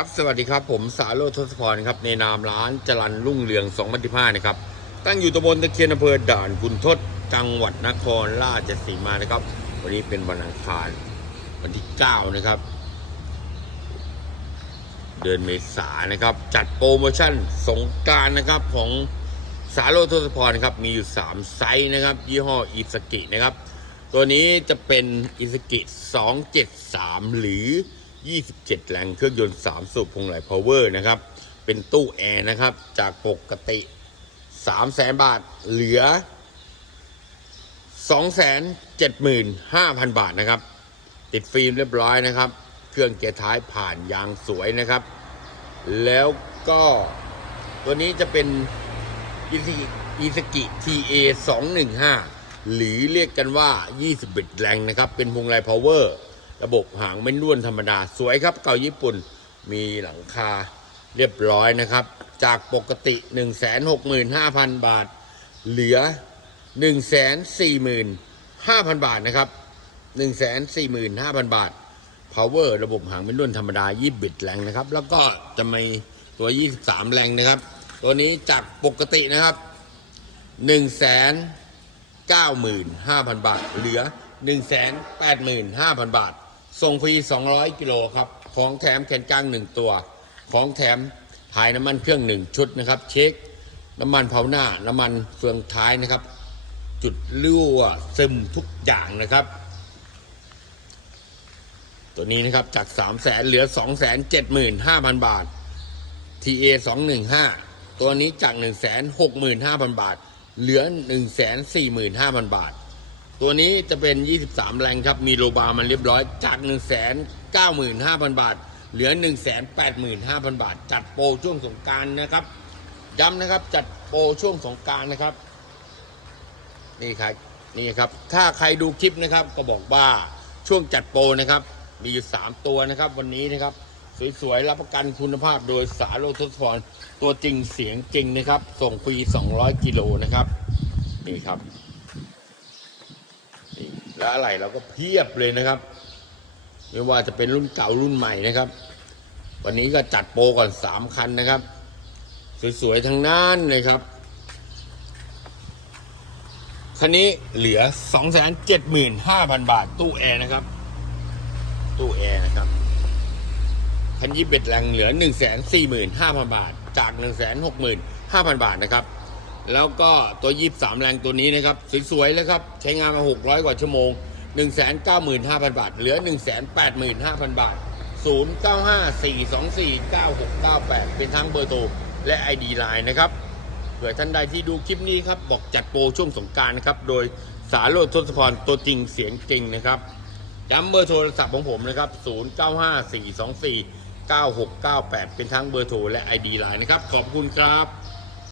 ครับสวัสดีครับผมสาโรจน์ทศพรครับในนามร้านจรันรุ่งเรือง2015นะครับ ตั้งอยู่ตำบลตะเคียนอำเภอด่านคุณทศจังหวัดนครราชสีมานะครับ วันนี้เป็นวันอังคารวันที่ 9 นะครับ เดือนเมษานะครับ จัดโปรโมชั่นสงการนะครับของสาโรจน์ทศพรครับมีอยู่ 3 ไซส์นะครับ ยี่ห้ออิสกินะครับ ตัวนี้จะเป็นอิสกิ273 หรือ 27 แรงเครื่องยนต์ 3 สูบพวงไหลพาวเวอร์นะครับ เป็นตู้แอร์นะครับ จากปกติ3 0 0 0 0บาทเหลือ 275,000 บาทนะครับ ติดฟิล์มเรียบร้อยนะครับ เครื่องเกียร์ท้ายผ่านยางสวยนะครับ แล้วก็ตัวนี้จะเป็นอีสกิ TA 215หรือเรียกกันว่า21แรงนะครับ เป็นพวงไลพาวเวอร์ ระบบหางไม่ล้วนธรรมดา สวยครับเก่าญี่ปุ่นมีหลังคาเรียบร้อยนะครับ จากปกติ 165,000 บาท เหลือ 145,000 บาทนะครับ 145,000 บาท power ระบบหางไม่ล้วนธรรมดา 20แรงนะครับ แล้วก็จะมีตัว 23 แรงนะครับ ตัวนี้จากปกตินะครับ 1 9 5 0 0 0 บาท เหลือ 1 8 5 0 0 0 บาท ส่งฟรี 200 กิโลครับ ของแถมแขนกลาง 1 ตัว ของแถมถ่ายน้ำมันเครื่อง 1 ชุดนะครับ เช็ค น้ำมันเผาหน้า น้ำมันเฟืองท้ายนะครับ จุดรั่วซึมทุกอย่างนะครับ ตัวนี้นะครับจาก 3 0 0แสนเหลือ 2 7 5 0 0 0 บาท TA 215 ตัวนี้จาก 165,000 บาท เหลือ 145,000 บาท ตัวนี้จะเป็น 23 แรงครับ มีโลบาร์มันเรียบร้อย จาก 195,000 บาท เหลือ 185,000 บาท จัดโปรช่วงสงการนะครับ ย้ำนะครับ จัดโปรช่วงสงการนะครับ นี่ครับ นี่ครับ ถ้าใครดูคลิปนะครับ ก็บอกว่าช่วงจัดโปรนะครับ มีอยู่ 3 ตัวนะครับ วันนี้นะครับ สวยๆ รับประกันคุณภาพโดยสาโรจน์ทศพรตัวจริงเสียงจริงนะครับ ส่งฟรี 200 กิโลนะครับ นี่ครับ แล้วอะไรเราก็เพียบเลยนะครับ ไม่ว่าจะเป็นรุ่นเก่ารุ่นใหม่นะครับ วันนี้ก็จัดโปรก่อน3คันนะครับ สวยๆทั้งนั้นเลยครับคันนี้เหลือ 275,000 บาท ตู้แอร์นะครับ ตู้แอร์นะครับ คันยี่สิบเอ็ดแรงเหลือ 1 4 5 0 0 0 บาท จาก 1 6 5 0 0 0 บาทนะครับ แล้วก็ตัว 23 แรงตัวนี้นะครับ สวยๆเลยครับ ใช้งานมา 600 กว่าชั่วโมง 195,000 บาท เหลือ 185,000 บาท 0954249698 เป็นทั้งเบอร์โทรและ ID Line นะครับเผื่อท่านใดที่ดูคลิปนี้ครับ บอกจัดโปรช่วงสงการนะครับ โดยสาโรจน์ทศพรตัวจริงเสียงจริงนะครับย้ำเบอร์โทรศัพท์ของผมนะครับ 0954249698 เป็นทั้งเบอร์โทรและ ID Line นะครับ ขอบคุณครับ